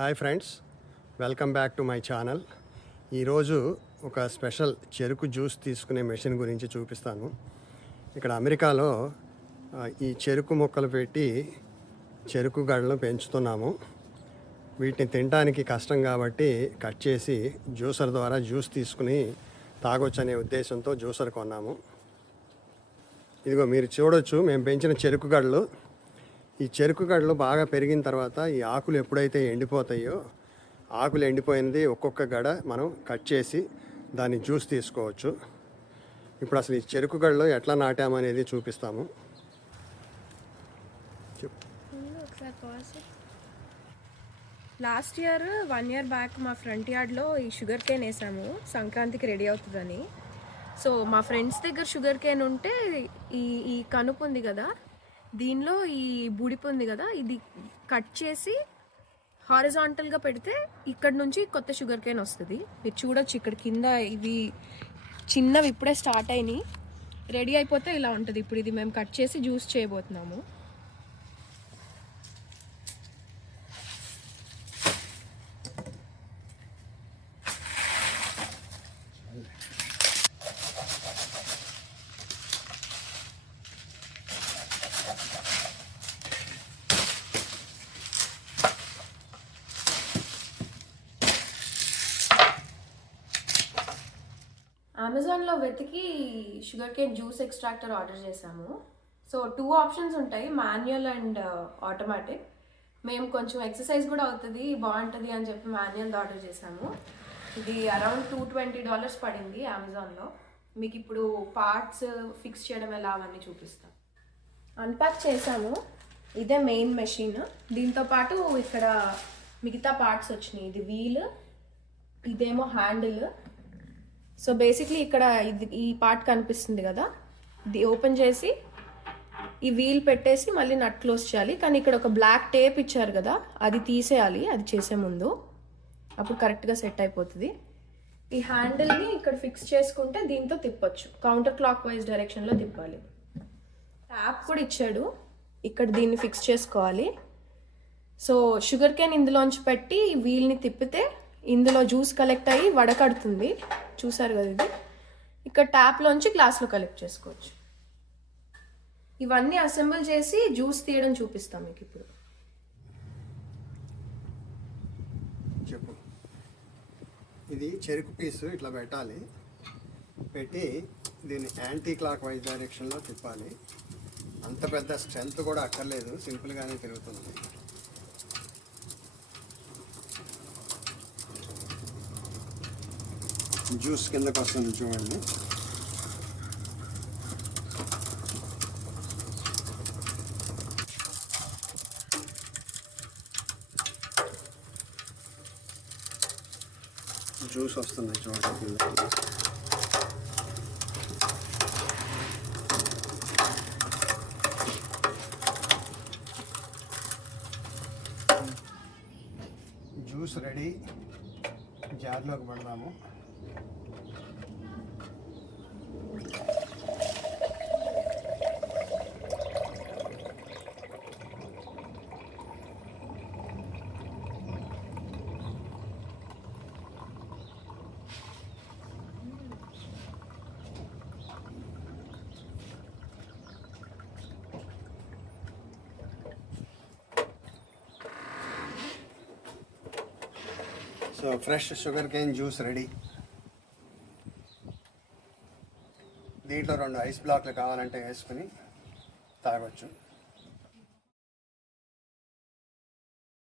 Hi friends, welcome back to my channel. ఈరోజు ఒక special చెరుకు జ్యూస్ తీసుకునే మెషిన్ గురించి చూపిస్తాను. ఇక్కడ అమెరికాలో ఈ చెరుకు మొక్కలు పెట్టి చెరుకు గడలను పెంచుతున్నాము. వీటిని తినడానికి కష్టం కాబట్టి కట్ చేసి జ్యూసర్ ద్వారా జ్యూస్ తీసుకుని తాగొచ్చు అనే ఉద్దేశంతో జ్యూసర్ కొన్నాము. ఇదిగో మీరు చూడొచ్చు, మేము పెంచిన చెరుకు గడలు. ఈ చెరుకు గడలు బాగా పెరిగిన తర్వాత ఈ ఆకులు ఎప్పుడైతే ఎండిపోతాయో, ఆకులు ఎండిపోయింది ఒక్కొక్క గడ మనం కట్ చేసి దాన్ని జ్యూస్ తీసుకోవచ్చు. ఇప్పుడు అసలు ఈ చెరుకు గడలు ఎట్లా నాటామనేది చూపిస్తాము. లాస్ట్ ఇయర్ 1 year బ్యాక్ మా ఫ్రంట్ యార్డ్లో ఈ షుగర్ కేన్ వేసాము, సంక్రాంతికి రెడీ అవుతుందని. సో మా ఫ్రెండ్స్ దగ్గర షుగర్ కేన్ ఉంటే ఈ ఈ కనుపు ఉంది కదా, దీనిలో ఈ బుడిపు ఉంది కదా, ఇది కట్ చేసి హారిజాంటల్గా పెడితే ఇక్కడ నుంచి కొత్త షుగర్ కేన్ వస్తుంది. మీరు చూడొచ్చు ఇక్కడ కింద ఇవి చిన్నవి ఇప్పుడే స్టార్ట్ అయినాయి. రెడీ అయిపోతే ఇలా ఉంటుంది. ఇప్పుడు ఇది మేము కట్ చేసి జ్యూస్ చేయబోతున్నాము. అమెజాన్లో వెతికి sugar cane juice extractor order చేసాము. సో 2 ఆప్షన్స్ ఉంటాయి, మాన్యువల్ అండ్ ఆటోమేటిక్. మేము కొంచెం ఎక్సర్సైజ్ కూడా అవుతుంది, బాగుంటుంది అని చెప్పి మాన్యువల్ ఆర్డర్ చేసాము. ఇది అరౌండ్ $220 పడింది అమెజాన్లో. మీకు ఇప్పుడు పార్ట్స్ ఫిక్స్ చేయడం ఎలా అవన్నీ చూపిస్తాం. అన్ప్యాక్ చేసాము. ఇదే మెయిన్ మెషిన్. దీంతోపాటు ఇక్కడ మిగతా పార్ట్స్ వచ్చినాయి. ఇది వీల్, ఇదేమో హ్యాండిల్. సో బేసిక్లీ ఇక్కడ ఈ పార్ట్ కనిపిస్తుంది కదా, ఇది ఓపెన్ చేసి ఈ వీల్ పెట్టేసి మళ్ళీ నట్ క్లోజ్ చేయాలి. కానీ ఇక్కడ ఒక బ్లాక్ టేప్ ఇచ్చారు కదా, అది తీసేయాలి అది చేసే ముందు, అప్పుడు కరెక్ట్గా సెట్ అయిపోతుంది. ఈ హ్యాండిల్ని ఇక్కడ ఫిక్స్ చేసుకుంటే దీంతో తిప్పొచ్చు, కౌంటర్ క్లాక్ వైజ్ డైరెక్షన్లో తిప్పాలి. ట్యాప్ కూడా ఇచ్చాడు, ఇక్కడ దీన్ని ఫిక్స్ చేసుకోవాలి. సో షుగర్ కేన్ ఇందులోంచి పెట్టి ఈ వీల్ని తిప్పితే ఇందులో జ్యూస్ కలెక్ట్ అయ్యి వడకడుతుంది. చూసారు కదా, ఇది ఇక్కడ ట్యాప్లోంచి గ్లాస్లో కలెక్ట్ చేసుకోవచ్చు. ఇవన్నీ అసెంబుల్ చేసి జ్యూస్ తీయడం చూపిస్తాం మీకు ఇప్పుడు. చెప్పు. ఇది చెరుకు పీసు ఇట్లా పెట్టాలి, పెట్టి దీన్ని యాంటీ క్లాక్ వైజ్ డైరెక్షన్లో తిప్పాలి. అంత పెద్ద స్ట్రెంత్ కూడా అక్కర్లేదు, సింపుల్గానే తిరుగుతుంది. జ్యూస్ కిందకు వస్తుంది చూడండి. జ్యూస్ వస్తుంది చూడండి కింద. జ్యూస్ రెడీ, జార్లోకి పెడదాము. So fresh sugar cane juice ready. దీంట్లో 2 ఐస్ బ్లాక్లు కావాలంటే వేసుకుని తాగొచ్చు.